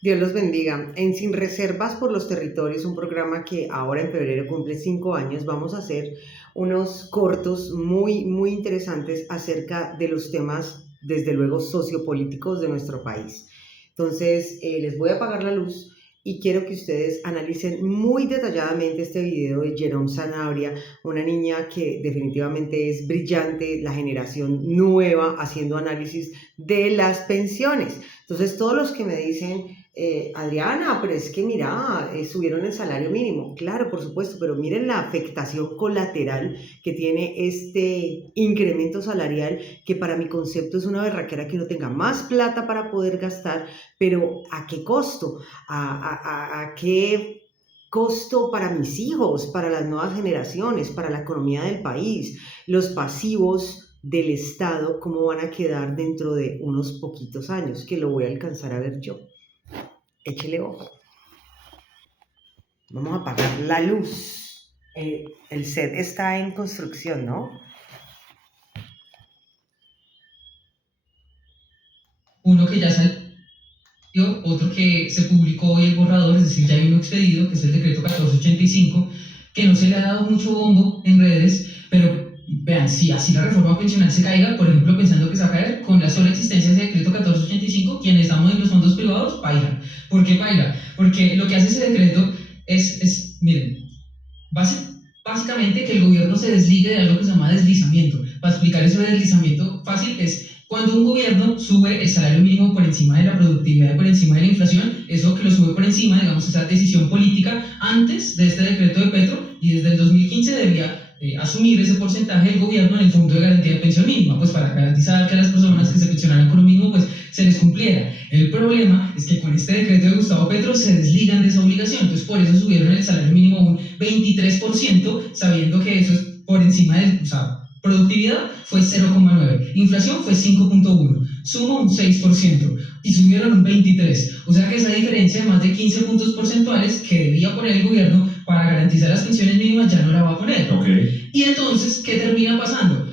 Dios los bendiga. En Sin Reservas por los Territorios, un programa que ahora en febrero cumple 5 años, vamos a hacer unos cortos muy interesantes acerca de los temas, desde luego, sociopolíticos de nuestro país. Entonces, les voy a apagar la luz y quiero que ustedes analicen muy detalladamente este video de Jerome Sanabria, una niña que definitivamente es brillante, la generación nueva, haciendo análisis de las pensiones. Entonces, todos los que me dicen, Adriana, pero es que mira, subieron el salario mínimo. Claro, por supuesto, pero miren la afectación colateral que tiene este incremento salarial, que para mi concepto es una berraquera que uno tenga más plata para poder gastar, pero ¿a qué costo? ¿A qué costo para mis hijos, para las nuevas generaciones, para la economía del país? Los pasivos del Estado, ¿cómo van a quedar dentro de unos poquitos años? Que lo voy a alcanzar a ver yo. Échele ojo. Vamos a apagar la luz. El set está en construcción, ¿no? Uno que ya salió, otro que se publicó hoy el borrador, es decir, ya hay uno expedido, que es el decreto 1485, que no se le ha dado mucho bombo en redes, pero vean, si así la reforma pensional se caiga, por ejemplo, pensando que se va a caer con la sola existencia de ese decreto 1485, quienes estamos en los fondos privados, baila. ¿Por qué baila? Porque lo que hace ese decreto miren, básicamente que el gobierno se desligue de algo que se llama deslizamiento. Para explicar eso de deslizamiento fácil es cuando un gobierno sube el salario mínimo por encima de la productividad y por encima de la inflación, eso que lo sube por encima, digamos, esa decisión política antes de este decreto de Petro, y desde el 2015 debía asumir ese porcentaje el gobierno en el Fondo de Garantía de Pensión Mínima, pues para garantizar que a las personas que se pensionaran con lo mínimo, pues se les cumpliera. El problema es que con este decreto de Gustavo Petro se desligan de esa obligación, entonces por eso subieron el salario mínimo un 23%, sabiendo que eso es por encima del, productividad fue 0,9, inflación fue 5,1, suma un 6% y subieron un 23%. O sea que esa diferencia de más de 15 puntos porcentuales que debía poner el gobierno para garantizar las pensiones mínimas ya no la va a poner. Okay. Y entonces, ¿qué termina pasando?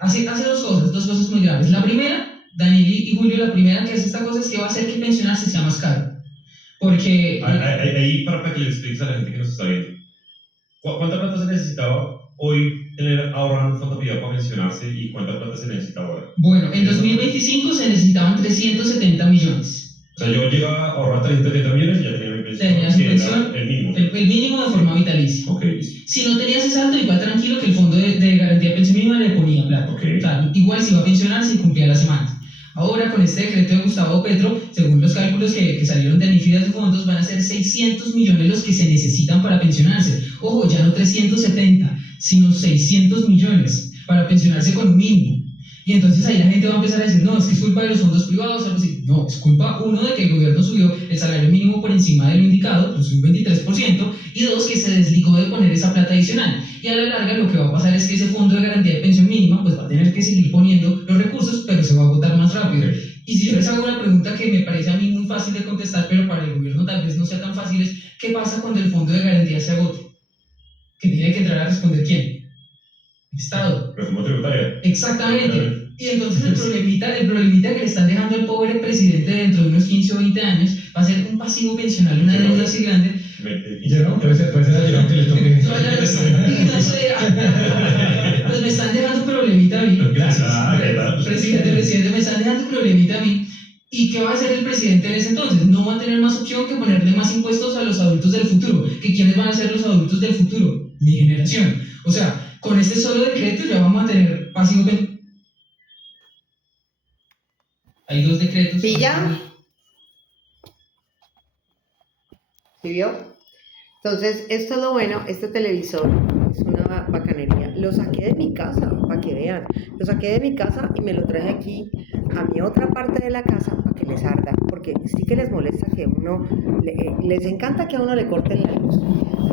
Hace dos cosas muy graves. La primera, Daniel y Julio, la primera que hace esta cosa es que va a hacer que pensionarse sea más caro. Porque... Ahí para que le expliques a la gente que nos está viendo. ¿Cuánta plata se necesitaba hoy tener ahorrado un fondo privado para pensionarse y cuánta plata se necesita ahora? Bueno, en 2025 se necesitaban 370 millones. O sea, yo llegaba a ahorrar 370 millones y ya tenía mi pensión. Tenías mi pensión, el mínimo. El mínimo de forma vitalicia. Ok, listo. Si no tenías ese saldo, igual tranquilo que el fondo de garantía de pensión mínima le ponía plata. Okay. O sea, igual si iba a pensionarse y cumplía la semana. Ahora, con este decreto de Gustavo Petro, según los cálculos que salieron de NIF y de sus fondos, van a ser 600 millones los que se necesitan para pensionarse. Ojo, ya no 370, sino 600 millones para pensionarse con un mínimo. Y entonces ahí la gente va a empezar a decir, no, es que es culpa de los fondos privados, algo así. No, es culpa, uno, de que el gobierno subió el salario mínimo por encima de lo indicado, pues un 23%, y dos, que se desligó de poner esa plata adicional. Y a la larga lo que va a pasar es que ese fondo de garantía de pensión mínima pues va a tener que seguir poniendo los recursos, pero se va a agotar más rápido. Y si yo les hago una pregunta que me parece a mí muy fácil de contestar, pero para el gobierno tal vez no sea tan fácil, es ¿qué pasa cuando el fondo de garantía se agote? ¿Que tiene que entrar a responder quién? El Estado. Reforma tributaria. Exactamente. Y entonces el problemita que le están dejando al pobre presidente dentro de unos 15 o 20 años va a ser un pasivo pensional, una deuda así grande. Ya no, puede ser la que le toque. Pues me están dejando un problemita a mí. Gracias. Presidente, me están dejando un problemita a mí. ¿Y qué va a hacer el presidente en ese entonces? No va a tener más opción que ponerle más impuestos a los adultos del futuro. ¿Que quiénes van a ser los adultos del futuro? Mi generación. O sea, con este solo decreto ya vamos a tener pasivo pensional. Hay dos decretos. ¿Pilla? ¿Sí vio? Entonces, esto es lo bueno, este televisor es una bacanería. Lo saqué de mi casa, para que vean. Lo saqué de mi casa y me lo traje aquí a mi otra parte de la casa para que les arda. Porque sí que les molesta que uno, les encanta que a uno le corten la luz,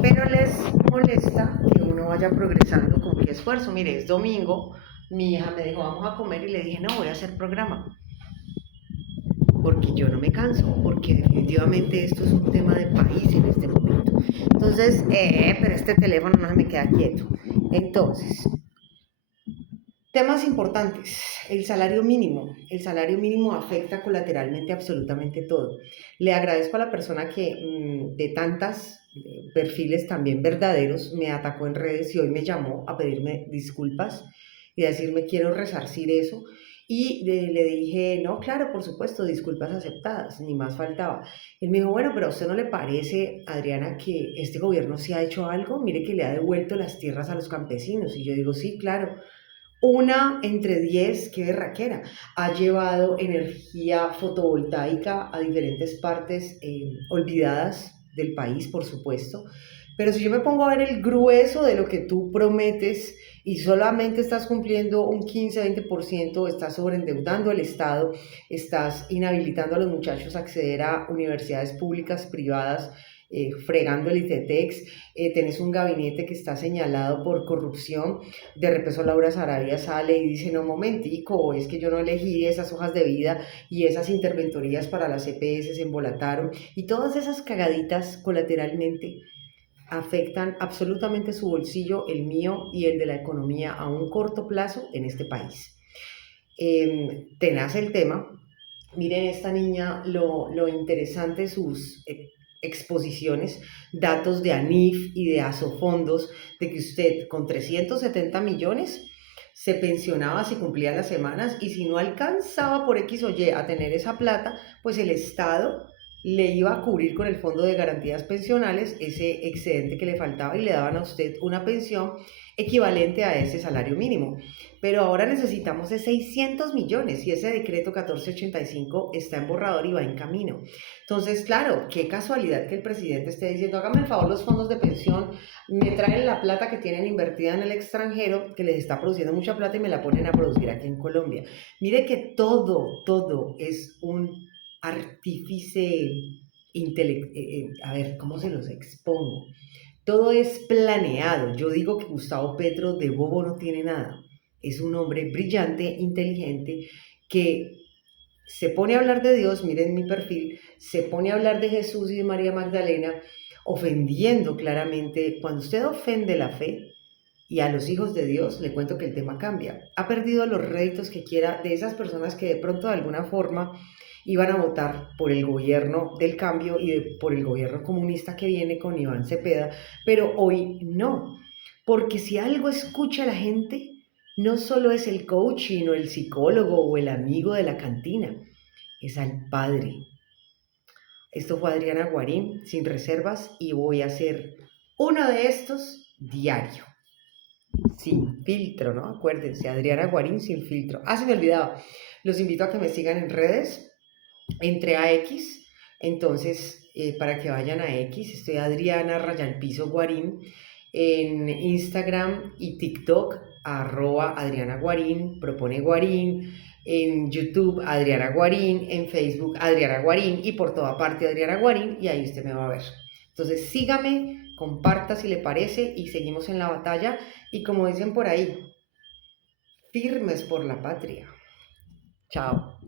pero les molesta que uno vaya progresando con qué esfuerzo. Mire, es domingo, mi hija me dijo, vamos a comer, y le dije, no, voy a hacer programa. Porque yo no me canso, porque definitivamente esto es un tema de país en este momento. Entonces, pero este teléfono no se me queda quieto. Entonces, Temas importantes. El salario mínimo. El salario mínimo afecta colateralmente absolutamente todo. Le agradezco a la persona que de tantas perfiles también verdaderos me atacó en redes y hoy me llamó a pedirme disculpas y a decirme quiero resarcir eso. Y le dije, no, claro, por supuesto, disculpas aceptadas, ni más faltaba. Él me dijo, bueno, pero ¿a usted no le parece, Adriana, que este gobierno sí ha hecho algo? Mire que le ha devuelto las tierras a los campesinos. Y yo digo, sí, claro. Una entre 10, qué berraquera, ha llevado energía fotovoltaica a diferentes partes olvidadas del país, por supuesto. Pero si yo me pongo a ver el grueso de lo que tú prometes y solamente estás cumpliendo un 15-20%, estás sobreendeudando el Estado, estás inhabilitando a los muchachos a acceder a universidades públicas, privadas, fregando el ITETEX, tenés un gabinete que está señalado por corrupción. De repente Laura Sarabia sale y dice, no, momentico, es que yo no elegí esas hojas de vida y esas interventorías para las EPS se embolataron. Y todas esas cagaditas colateralmente afectan absolutamente su bolsillo, el mío y el de la economía a un corto plazo en este país. Tenaz el tema. Miren esta niña, lo interesante de sus exposiciones, datos de ANIF y de Asofondos, de que usted con 370 millones se pensionaba si cumplía las semanas y si no alcanzaba por X o Y a tener esa plata, pues el Estado le iba a cubrir con el Fondo de Garantías Pensionales ese excedente que le faltaba y le daban a usted una pensión equivalente a ese salario mínimo. Pero ahora necesitamos de 600 millones y ese decreto 1485 está en borrador y va en camino. Entonces, claro, qué casualidad que el presidente esté diciendo, hágame el favor los fondos de pensión, me traen la plata que tienen invertida en el extranjero, que les está produciendo mucha plata y me la ponen a producir aquí en Colombia. Mire que todo es un artífice a ver, ¿cómo se los expongo? Todo es planeado. Yo digo que Gustavo Petro de bobo no tiene nada. Es un hombre brillante, inteligente, que se pone a hablar de Dios, miren mi perfil, se pone a hablar de Jesús y de María Magdalena, ofendiendo claramente. Cuando usted ofende la fe y a los hijos de Dios, le cuento que el tema cambia. Ha perdido los réditos que quiera de esas personas que de pronto de alguna forma iban a votar por el gobierno del cambio y por el gobierno comunista que viene con Iván Cepeda, pero hoy no, porque si algo escucha la gente, no solo es el coach, sino el psicólogo o el amigo de la cantina, es al padre. Esto fue Adriana Guarín, sin reservas, y voy a hacer uno de estos diario. Sin filtro, ¿no? Acuérdense, Adriana Guarín sin filtro. Se me olvidaba. Los invito a que me sigan en redes. Entré a X, entonces para que vayan a X, estoy Adriana Rayalpizo Guarín en Instagram y TikTok, @Adriana Guarín, propone Guarín, en YouTube Adriana Guarín, en Facebook Adriana Guarín y por toda parte Adriana Guarín y ahí usted me va a ver. Entonces sígame, comparta si le parece y seguimos en la batalla y como dicen por ahí, firmes por la patria. Chao.